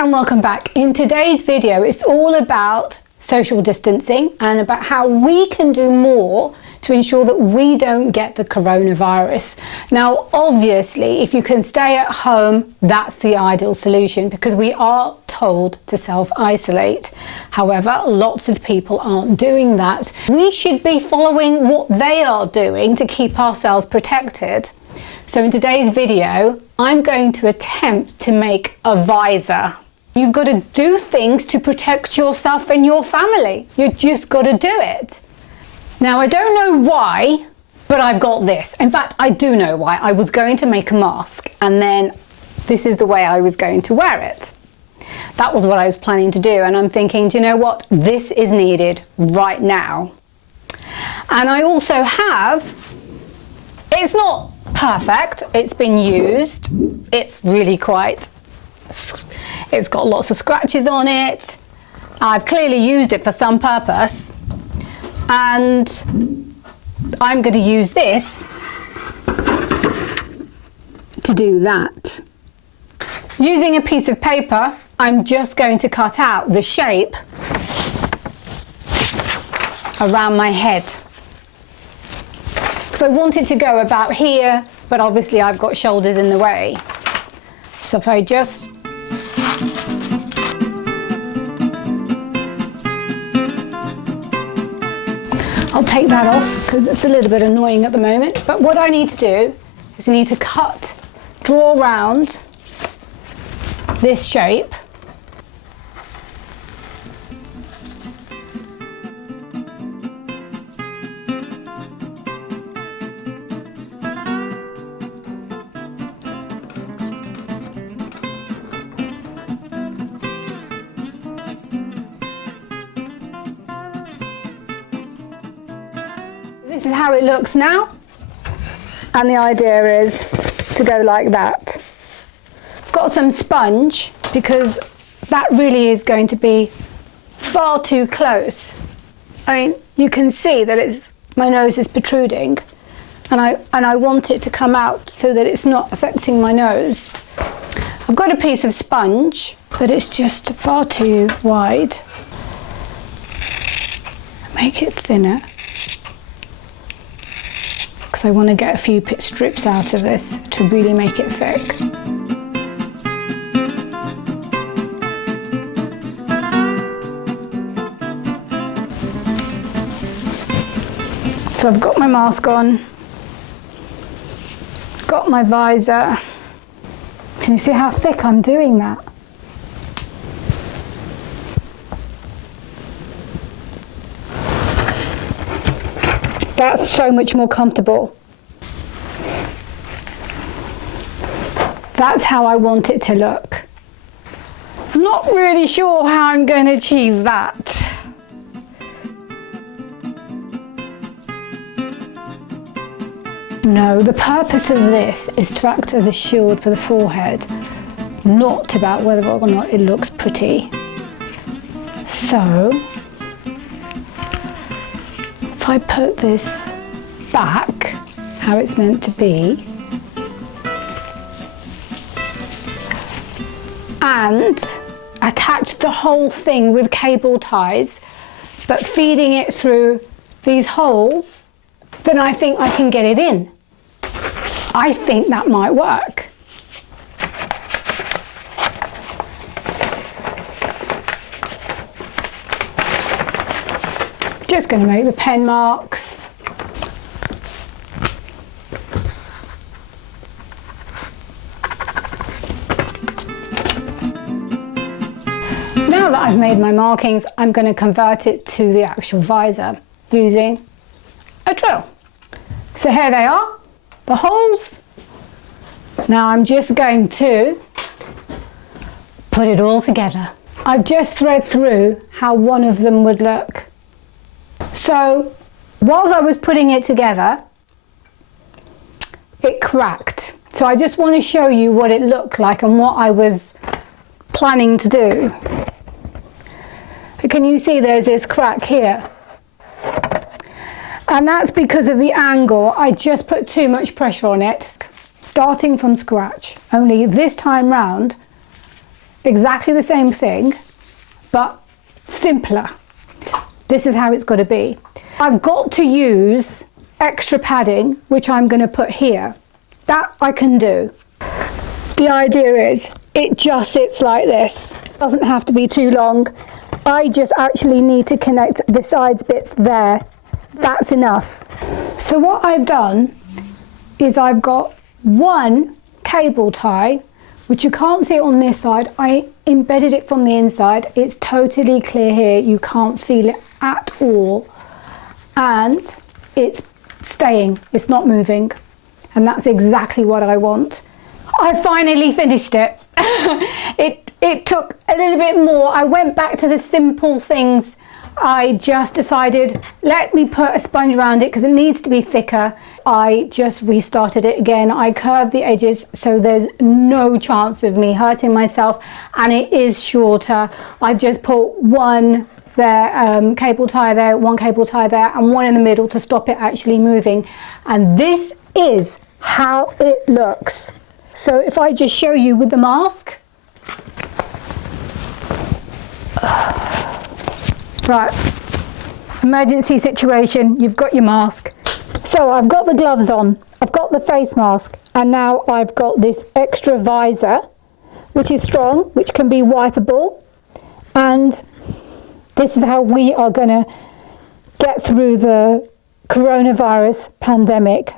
and welcome back. In today's video, it's all about social distancing and about how we can do more to ensure that we don't get the coronavirus. Now, obviously, if you can stay at home, that's the ideal solution because we are told to self-isolate. However, lots of people aren't doing that. We should be following what they are doing to keep ourselves protected. So in today's video, I'm going to attempt to make a visor. You've got to do things to protect yourself and your family. You've just got to do it. Now, I don't know why, but I've got this. In fact, I do know why. I was going to make a mask and then this is the way I was going to wear it. That was what I was planning to do. And I'm thinking, do you know what? This is needed right now. And I also have, it's not perfect. It's been used. It's really it's got lots of scratches on it. I've clearly used it for some purpose. And I'm going to use this to do that. Using a piece of paper, I'm just going to cut out the shape around my head. So I want it to go about here, but obviously I've got shoulders in the way. So if I just I'll take that off because it's a little bit annoying at the moment. But what I need to do is I need to draw around this shape. This is how it looks now, and the idea is to go like that. I've got some sponge because that really is going to be far too close. I mean, you can see that my nose is protruding, and I want it to come out so that it's not affecting my nose. I've got a piece of sponge, but it's just far too wide. Make it thinner. So I want to get a few strips out of this to really make it thick. So I've got my mask on, got my visor. Can you see how thick I'm doing that? That's so much more comfortable. That's how I want it to look. I'm not really sure how I'm going to achieve that. No, the purpose of this is to act as a shield for the forehead, not about whether or not it looks pretty. So, if I put this back how it's meant to be and attach the whole thing with cable ties but feeding it through these holes, then I think I can get it in. I think that might work. Just going to make the pen marks. Now that I've made my markings, I'm going to convert it to the actual visor using a drill. So here they are, the holes. Now I'm just going to put it all together. I've just thread through how one of them would look. So, whilst I was putting it together, it cracked. So I just want to show you what it looked like and what I was planning to do. Can you see there's this crack here? And that's because of the angle. I just put too much pressure on it, starting from scratch. Only this time round, exactly the same thing, but simpler. This is how it's got to be. I've got to use extra padding, which I'm going to put here. That I can do. The idea is it just sits like this. Doesn't have to be too long. I just actually need to connect the sides bits there. That's enough. So what I've done is I've got one cable tie, which you can't see on this side. I embedded it from the inside. It's totally clear here. You can't feel it at all. And it's staying, it's not moving. And that's exactly what I want. I finally finished it. It took a little bit more. I went back to the simple things. I just decided, let me put a sponge around it because it needs to be thicker. I just restarted it again. I curved the edges so there's no chance of me hurting myself, and it is shorter. I just put one there, cable tie there, one cable tie there, and one in the middle to stop it actually moving. And this is how it looks. So if I just show you with the mask. Right, emergency situation, you've got your mask. So I've got the gloves on, I've got the face mask, and now I've got this extra visor, which is strong, which can be wipeable. And this is how we are going to get through the coronavirus pandemic.